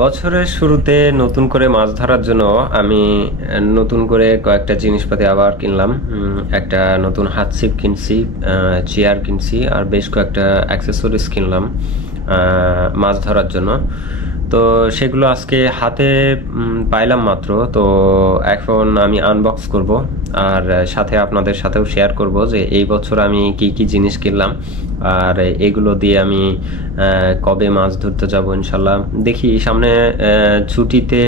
বছরের শুরুতে নতুন করে মাছ ধরার জন্য আমি নতুন করে কয়েকটা জিনিসপাতি আবার কিনলাম। একটা নতুন হাত ছিপ কিনছি, চেয়ার কিনছি, আর বেশ কয়েকটা অ্যাক্সেসরিজ কিনলাম মাছ ধরার জন্য। তো সেগুলো আজকে হাতে পাইলাম মাত্র। তো এখন আমি আনবক্স করব, আর সাথে আপনাদের সাথেও শেয়ার করব যে এই বছর আমি কি কি জিনিস কিনলাম, আর এগুলো দিয়ে আমি কবে মাছ ধরতে যাব ইনশাল্লাহ। দেখি সামনে ছুটিতে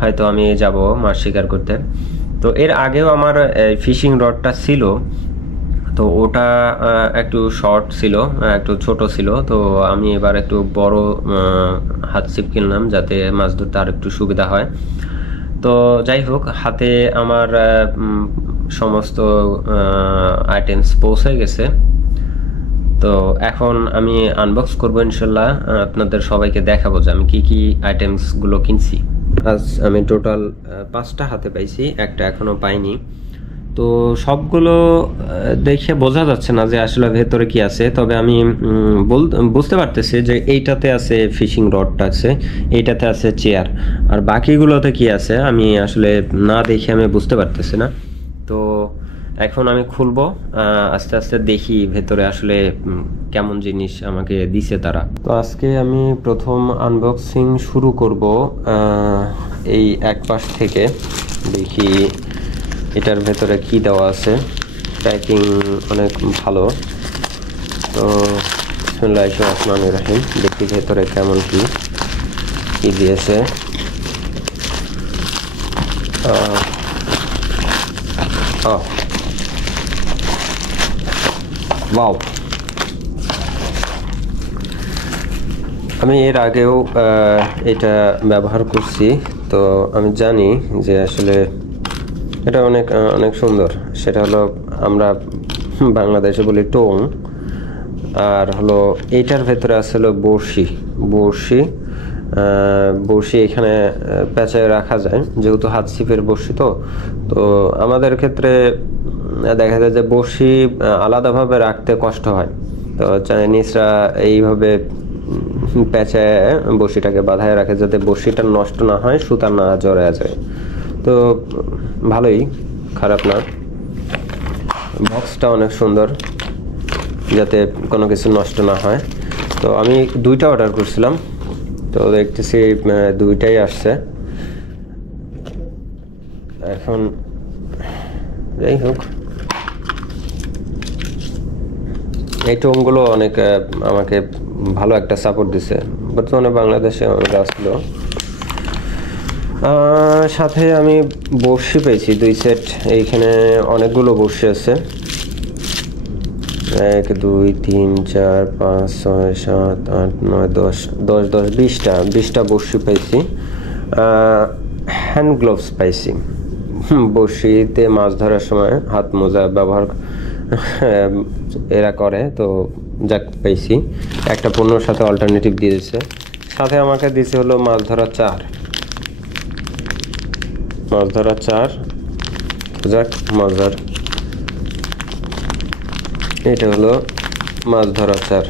হয়তো আমি যাব মাছ শিকার করতে। তো এর আগেও আমার ফিশিং রডটা ছিল, তো ওটা একটু শর্ট ছিল, একটু ছোট ছিল। তো আমি এবার একটু বড় হাত ছিপ কিনলাম যাতে মাছ ধরতে আর একটু সুবিধা হয়। তো যাই হোক, হাতে আমার সমস্ত আইটেমস পৌঁছে গেছে। তো এখন আমি আনবক্স করবো ইনশাল্লাহ, আপনাদের সবাইকে দেখাবো যে আমি কি কি আইটেমস গুলো কিনছি। আজ আমি টোটাল 5টা হাতে পাইছি, একটা এখনো পাইনি। তো সবগুলো দেখে বোঝা যাচ্ছে না যে আসলে ভেতরে কি আছে, তবে আমি বুঝতে পারতেছি যে এইটাতে আছে ফিশিং রডটা আছে, এইটাতে আছে চেয়ার, আর বাকিগুলোতে কি আছে আমি আসলে না দেখে আমি বুঝতে পারতেছি না। তো এখন আমি খুলবো, আস্তে আস্তে দেখি ভেতরে আসলে কেমন জিনিস আমাকে দিছে তারা। তো আজকে আমি প্রথম আনবক্সিং শুরু করব এই এক পাশ থেকে। দেখি এটার ভেতরে কি দেওয়া আছে। প্যাকিং অনেক ভালো। তো বিসমিল্লাহির রহমানির রহিম, দেখি ভেতরে কেমন কি কি দিয়েছে। ওয়াও, আমি এর আগেও এটা ব্যবহার করছি, তো আমি জানি যে আসলে এটা অনেক অনেক সুন্দর। সেটা হলো আমরা বাংলাদেশে বলি টোং, আর হলো এইটার ভেতরে আছে হলো বড়শি। বড়শি বড়শি এখানে পেঁচায় রাখা যায়, যেহেতু হাত ছিপের বড়শি। তো তো আমাদের ক্ষেত্রে দেখা যায় যে বড়শি আলাদাভাবে রাখতে কষ্ট হয়। তো চাইনিজরা এইভাবে পেঁচায় বড়শিটাকে বাঁধায় রাখে যাতে বড়শিটা নষ্ট না হয়, সুতা না জড়ায় যায়। তো ভালোই, খারাপ না। বক্সটা অনেক সুন্দর, যাতে কোনো কিছু নষ্ট না হয়। তো আমি 2টা অর্ডার করছিলাম, তো দেখতেছি 2টাই আসছে। এখন যাই হোক, এই টোনগুলো অনেক আমাকে ভালো একটা সাপোর্ট দিছে। বর্তমানে বাংলাদেশে অনেক আসলো। সাথে আমি বড়শি পেয়েছি 2 সেট। এইখানে অনেকগুলো বড়শি আছে, 1 2 3 4 5 6 7 8 9 10 10 10 20টা বড়শি পাইছি। হ্যান্ড গ্লোভস পাইছি। বড়শিতে মাছ ধরার সময় হাত মোজা ব্যবহার এরা করে, তো যাক পাইছি। একটা পণ্যর সাথে অল্টারনেটিভ দিয়ে দিচ্ছে। সাথে আমাকে দিছে হলো মাছ ধরার চার। যাক মজার। এটা হলো মাছ ধরার চার।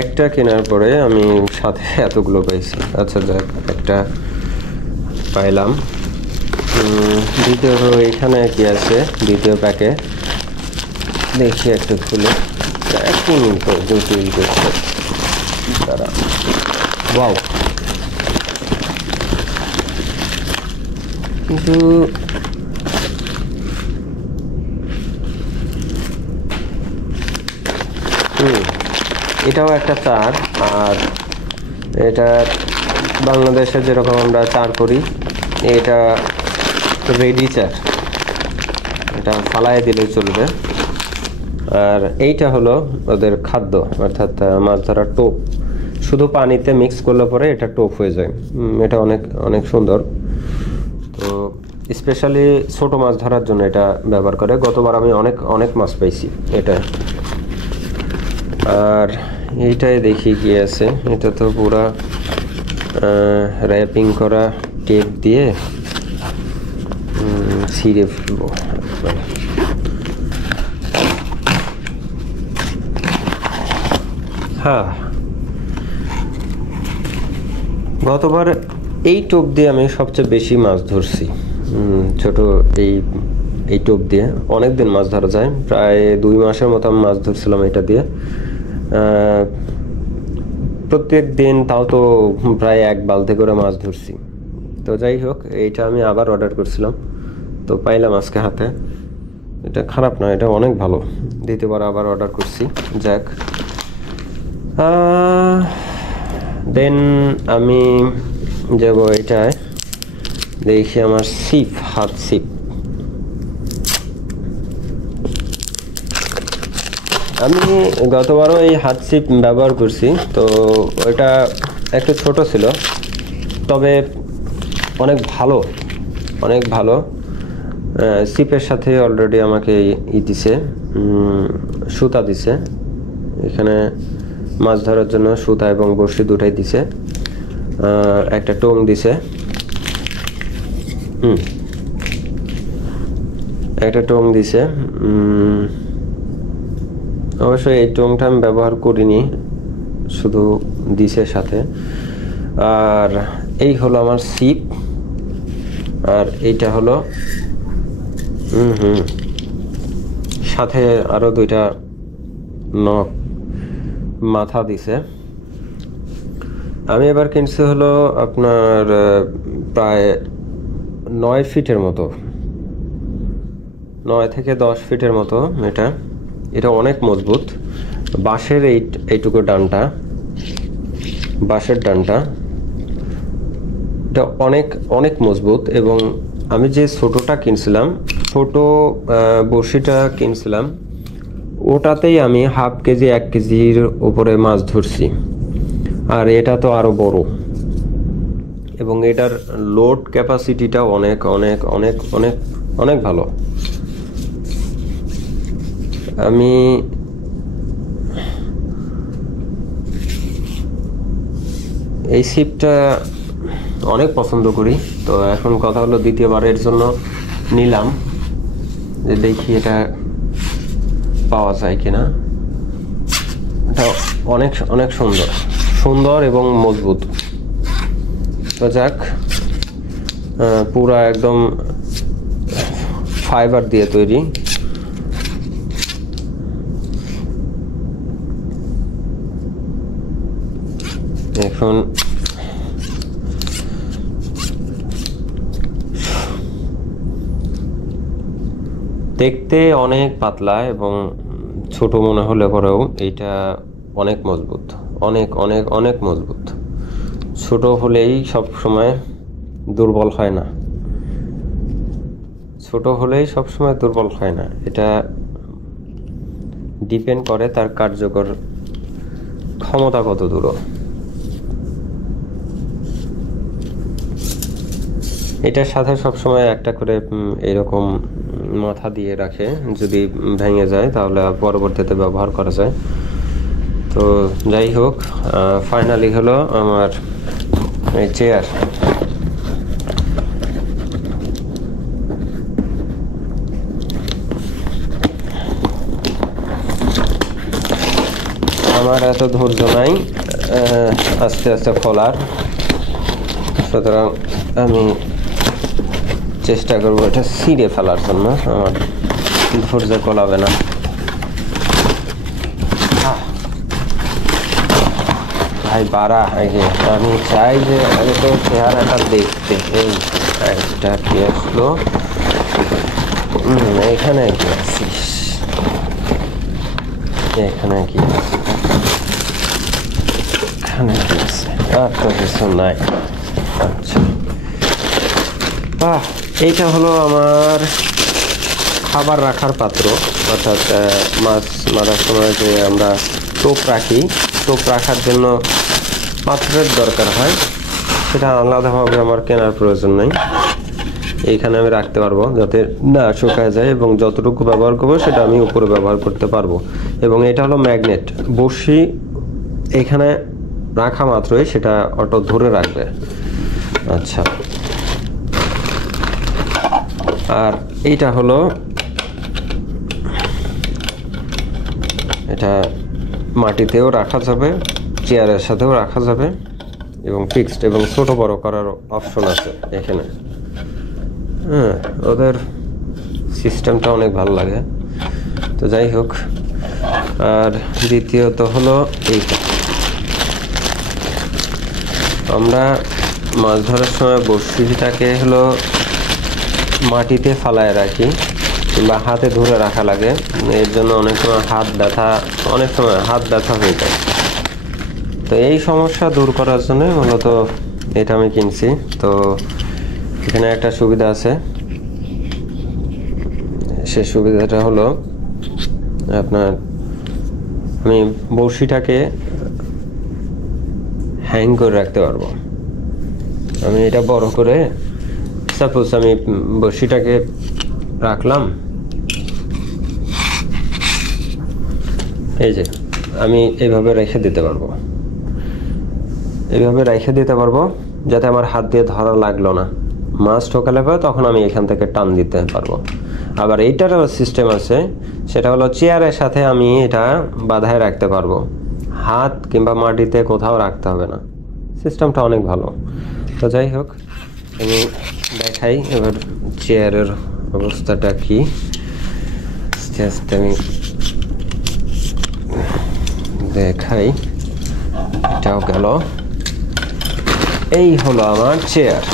একটা কেনার পরে আমি সাথে এতগুলো পাইছি। আচ্ছা যাক, একটা পাইলাম। দ্বিতীয় হলো এখানে কি আছে, দ্বিতীয় প্যাকে দেখি একটু খুলে। প্যাকিং তো জটিল করছে তারা। ওয়াও, কিন্তু এটাও একটা চার। আর এটা বাংলাদেশে যেরকম আমরা চার করি, এটা রেডি চার, এটা ফালায় দিলে চলবে। আর এইটা হলো ওদের খাদ্য, অর্থাৎ মাছ ধরার টোপ। শুধু পানিতে মিক্স করলে পরে এটা টোপ হয়ে যায়। এটা অনেক অনেক সুন্দর। তো স্পেশালি ছোট মাছ ধরার জন্য এটা ব্যবহার করে। গতবার আমি অনেক অনেক মাছ পাইছি এটা। আর এইটাই দেখি কি আছে। এটা তো পুরা র্যাপিং করা টেপ দিয়ে ছিঁড়ে ফেলবো। হ্যাঁ, গতবার এই টোপ দিয়ে আমি সবচেয়ে বেশি মাছ ধরছি। ছোট এই এই টোপ দিয়ে অনেক দিন মাছ ধরা যায়, প্রায় 2 মাসের মতো আমি মাছ ধরছিলাম এটা দিয়ে। প্রত্যেক দিন তাও তো প্রায় 1 বালতি করে মাছ ধরছি। তো যাই হোক, এইটা আমি আবার অর্ডার করছিলাম, তো পাইলাম আজকে হাতে। এটা খারাপ না, এটা অনেক ভালো। দ্বিতীয়বার আবার অর্ডার করছি। যাক, দেন আমি যাব এটায়, দেখি আমার ছিপ, হাত ছিপ। আমি গতবারও এই হাত ছিপ ব্যবহার করছি, তো ওটা একটু ছোট ছিল, তবে অনেক ভালো, অনেক ভালো। ছিপের সাথে অলরেডি আমাকে দিছে, সুতা দিছে। এখানে মাছ ধরার জন্য সুতা এবং বড়শি দুটাই দিছে, একটা টোং দিছে, একটা টোং দিছে। অবশ্যই এই টোংটা আমি ব্যবহার করিনি, শুধু দিছে সাথে। আর এই হলো আমার ছিপ, আর এইটা হলো সাথে আরো 2টা নখ মাথা দিছে। আমি এবার কিনছি হলো আপনার প্রায় 9 ফিটের মতো, 9 থেকে 10 ফিটের মতো। এটা অনেক মজবুত। বাঁশের এইটুকু ডানটা, বাঁশের ডানটা, এটা অনেক অনেক মজবুত। এবং আমি যে ছোটটা কিনছিলাম, ছোট বড়শিটা কিনছিলাম, ওটাতেই আমি হাফ কেজি 1 কেজির উপরে মাছ ধরছি। আর এটা তো আরো বড়, এবং এটার লোড ক্যাপাসিটিটা অনেক অনেক অনেক অনেক অনেক ভালো। আমি এই ছিপটা অনেক পছন্দ করি। তো এখন কথা হলো, দ্বিতীয়বারের জন্য নিলাম, যে দেখি এটা পাওয়া যায় কিনা। এটা অনেক অনেক সুন্দর, সুন্দর এবং মজবুত। তো যাক, পুরা একদম ফাইবার দিয়ে তৈরি। এখন দেখতে অনেক পাতলা এবং ছোট মনে হলে পরেও এইটা অনেক মজবুত, অনেক অনেক অনেক মজবুত। ছোট হলেই সব সময় দুর্বল হয় না, ছোট হলেই সব সময় দুর্বল হয় না। এটা ডিপেন্ড করে তার কার্যকর ক্ষমতা কত দূর। এটার সাথে সবসময় একটা করে এরকম মাথা দিয়ে রাখে, যদি ভেঙে যায় তাহলে পরবর্তীতে ব্যবহার করা যায়। তো যাই হোক, ফাইনালি হলো আমার এই চেয়ার। আমার এত ধৈর্য নাই আস্তে আস্তে খোলার, সুতরাং আমি চেষ্টা করবো এটা ছিঁড়ে ফেলার জন্য। আমার ধৈর্য কলাবে না। ভাই বাড়া আগে, আমি চাই যে আগে তো চেহারাটা দেখতে। এইটা কি আসলো, এখানে কি আছিস, এখানে কি আছে, এখানে কি আছে? আর তো কিছু নাই। আচ্ছা, এইটা হলো আমার খাবার রাখার পাত্র, অর্থাৎ মাছ মারার সময় যে আমরা টোপ রাখি, টোপ রাখার জন্য পাত্রের দরকার হয়। সেটা আলাদাভাবে আমার কেনার প্রয়োজন নেই, এইখানে আমি রাখতে পারবো যাতে না শুকায় যায়, এবং যতটুকু ব্যবহার করবো সেটা আমি উপরে ব্যবহার করতে পারবো। এবং এটা হলো ম্যাগনেট, বড়শি এখানে রাখা মাত্রই সেটা অটো ধরে রাখবে। আচ্ছা, আর এইটা হলো, এটা মাটিতেও রাখা যাবে, চেয়ারের সাথেও রাখা যাবে, এবং ফিক্সড এবং ছোট বড় করার অপশন আছে এখানে। হ্যাঁ, ওদের সিস্টেমটা অনেক ভালো লাগে। তো যাই হোক, আর দ্বিতীয়ত হলো এইটা, আমরা মাছ ধরার সময় বড়শিটাকে হলো মাটিতে ফালায় রাখি কিংবা হাতে ধরে রাখা লাগে। এর জন্য অনেক সময় হাত ব্যথা হয়ে যায়। তো এই সমস্যা দূর করার জন্য মূলত এটা আমি কিনছি। তো এখানে একটা সুবিধা আছে, সে সুবিধাটা হলো আপনার, আমি বড়শিটাকে হ্যাং করে রাখতে পারবো। আমি এটা বড় করে, সাপোজ আমি বড়শিটাকে রাখলাম, এই যে আমি এইভাবে রেখে দিতে পারবো, যাতে আমার হাত দিয়ে ধরা লাগলো না। মাছ ঠোকালে পরে তখন আমি এখান থেকে টান দিতে পারবো। আবার এইটার সিস্টেম আছে, সেটা হলো চেয়ারের সাথে আমি এটা বাঁধায় রাখতে পারবো, হাত কিংবা মাটিতে কোথাও রাখতে হবে না। সিস্টেমটা অনেক ভালো। তো যাই হোক, আমি দেখাই এবার চেয়ারের অবস্থাটা কি। জাস্ট আমি দেখাই, এটাও গেল। এই হলো আমার চেয়ার।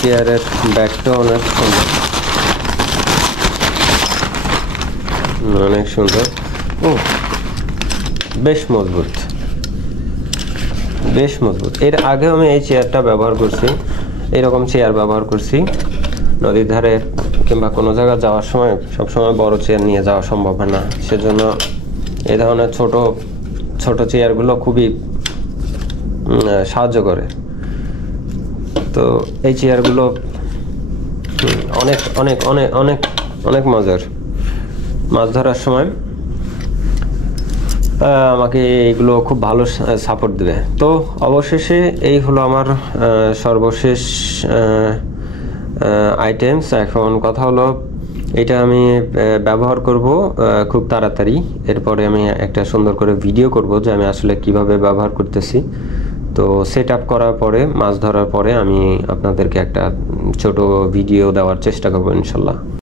চেয়ারের ব্যাগটা অনেক সুন্দর, ও বেশ মজবুত। এর আগেও আমি এই চেয়ারটা ব্যবহার করছি, এইরকম চেয়ার ব্যবহার করছি নদীর ধারে কিংবা কোনো জায়গায় যাওয়ার সময়। সবসময় বড় চেয়ার নিয়ে যাওয়া সম্ভব হয় না, সেজন্য এই ধরনের ছোট চেয়ারগুলো খুবই সাহায্য করে। তো এই চেয়ারগুলো অনেক অনেক অনেক অনেক অনেক মজার। মাছ ধরার সময় আমাকে এইগুলো খুব ভালো সাপোর্ট দেবে। তো অবশেষে এই হলো আমার সর্বশেষ আইটেমস। এখন কথা হলো, এটা আমি ব্যবহার করব খুব তাড়াতাড়ি। এরপরে আমি একটা সুন্দর করে ভিডিও করব যে আমি আসলে কিভাবে ব্যবহার করতেছি। তো সেট আপ করার পরে, মাছ ধরার পরে আমি আপনাদেরকে একটা ছোট ভিডিও দেওয়ার চেষ্টা করবো ইনশাল্লাহ।